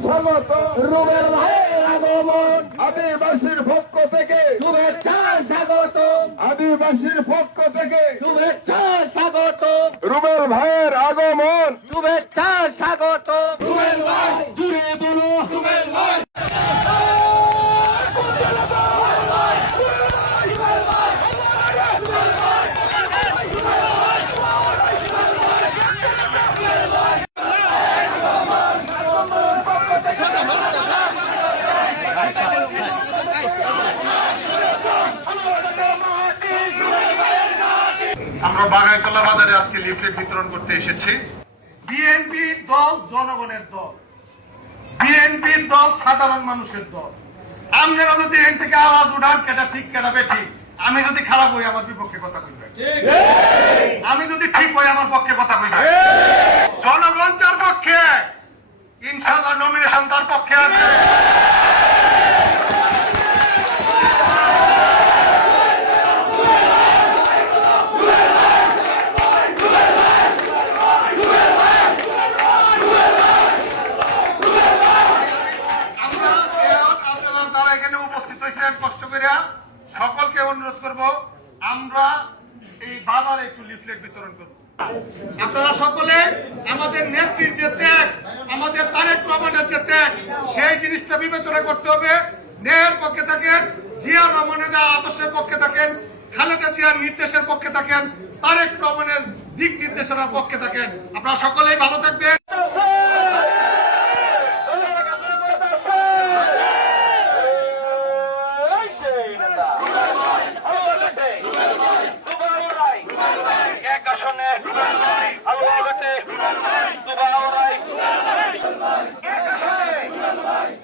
স্বাগত রুবেল ভাইয়ের আগমন আদিবাসীর পক্ষ থেকে শুভেচ্ছা স্বাগত আদিবাসীর পক্ষ থেকে শুভেচ্ছা স্বাগত রুবেল ভাইয়ের আগমন শুভেচ্ছা স্বাগত রুবেল ভাই জুড়ে বলো রুবেল ভাই আমরা বাগাইতলা বাজারে আজকে লিফলেট বিতরণ করতে এসেছি। বিএনপির দল জনগণের দল, বিএনপির দল সাধারণ মানুষের দল। আপনারা যদি এখান থেকে আওয়াজ উঠান কেটা ঠিক কেটা বেঠিক, আমি যদি খারাপ হই আমার বিপক্ষে কথা কইবেন, আমি যদি ঠিক হই আমার পক্ষে কথা কইবেন। জনগণ তার পক্ষে, ইনশাআল্লাহ নমিনেশন তার পক্ষে আছে। কষ্ট করে সকলকে অনুরোধ করব, আমরা এই বাজারে একটু লিফলেট বিতরণ করব। আপনারা সকলে আমাদের নেত্রীর যে ত্যাগ, আমাদের তারেক রহমানের যে ত্যাগ, সেই জিনিসটা বিবেচনা করতে হবে। ন্যায়ের পক্ষে থাকেন, জিয়া রহমানের আদর্শের পক্ষে থাকেন, খালেদা জিয়ার নির্দেশের পক্ষে থাকেন, তারেক রহমানের দিক নির্দেশনার পক্ষে থাকেন। আপনারা সকলেই ভালো থাকবেন।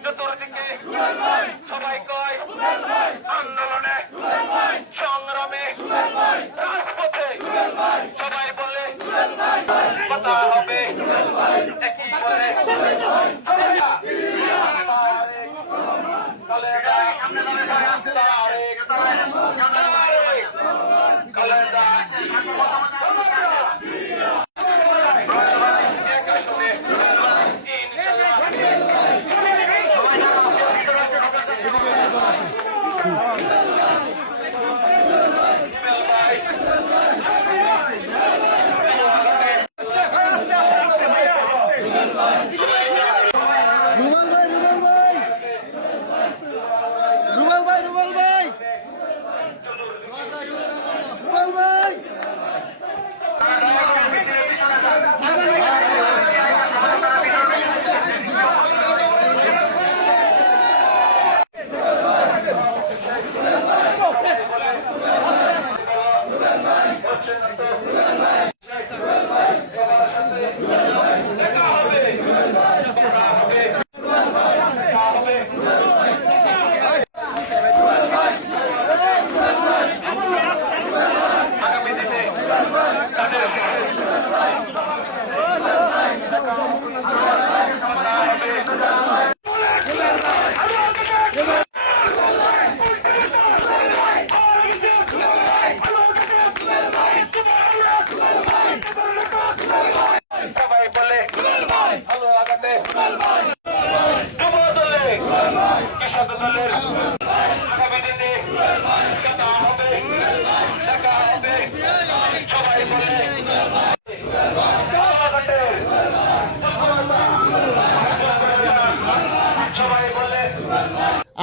চতুর্দিকে সবাই কয় আন্দোলনে সংগ্রামে রাজপথে সবাই বলে কথা হবে একই বলে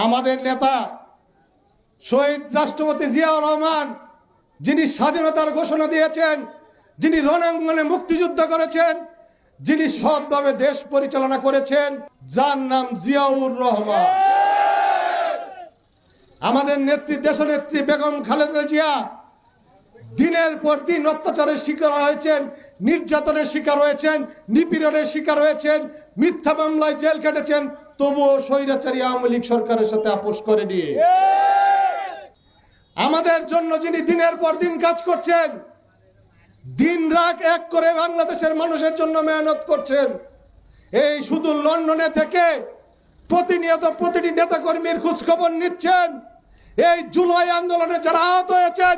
আমাদের নেতা শহীদ রাষ্ট্রপতি জিয়াউর রহমান, যিনি স্বাধীনতার ঘোষণা দিয়েছেন, যিনি রণাঙ্গনে মুক্তিযুদ্ধ করেছেন, যিনি সৎভাবে দেশ পরিচালনা করেছেন, যার নাম জিয়াউর রহমান। আমাদের নেত্রী, দেশনেত্রী বেগম খালেদা জিয়া দিনের পর দিন অত্যাচারের শিকার হয়েছেন, নির্যাতনের শিকার হয়েছেন, নিপীড়নের শিকার হয়েছেন, মিথ্যা মামলায় জেল কেটেছেন, তবুও স্বৈরাচারী আওয়ামী লীগ সরকারের সাথে আপোষ করেনি। আমাদের জন্য যিনি দিনের পর দিন কাজ করছেন, দিন রাত এক করে বাংলাদেশের মানুষের জন্য মেহনত করছেন, এই শুধু লন্ডনে থেকে প্রতিনিয়ত প্রতিটি নেতাকর্মীর খোঁজ খবর নিচ্ছেন। এই জুলাই আন্দোলনে যারা আহত হয়েছেন,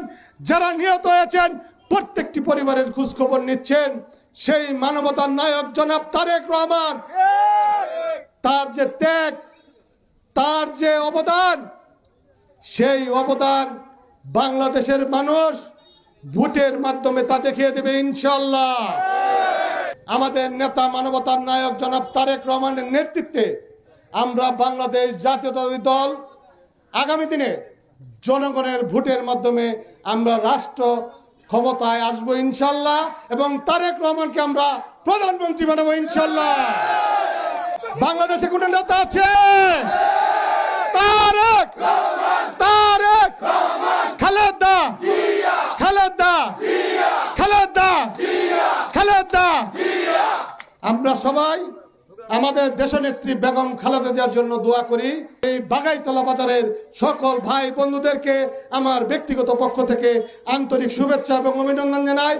যারা নিহত হয়েছেন, প্রত্যেকটি পরিবারের খোঁজ খবর নিচ্ছেন। সেই মানবতার নায়ক জনাব তারেক রহমান তার যে ত্যাগ, তার যে অবদান, সেই অবদান বাংলাদেশের মানুষ ভোটের মাধ্যমে তা দেখিয়ে দেবে ইনশাল্লাহ। আমাদের নেতা মানবতার নায়ক জনাব তারেক রহমানের নেতৃত্বে আমরা বাংলাদেশ জাতীয়তাবাদী দল আগামী দিনে জনগণের ভোটের মাধ্যমে আমরা রাষ্ট্র ক্ষমতায় আসবো ইনশাল্লাহ, এবং তারেক রহমানকে আমরা প্রধানমন্ত্রী বানাবো ইনশাল্লাহ। বাংলাদেশে কোন নেতা আছে? তারেক তারেক খালেদা খালেদা খালেদা খালেদা। আমরা সবাই আমাদের দেশনেত্রী বেগম খালেদা জিয়ার জন্য দোয়া করি। এই বাগাইতলা বাজারের সকল ভাই বন্ধুদেরকে আমার ব্যক্তিগত পক্ষ থেকে আন্তরিক শুভেচ্ছা এবং অভিনন্দন জানাই।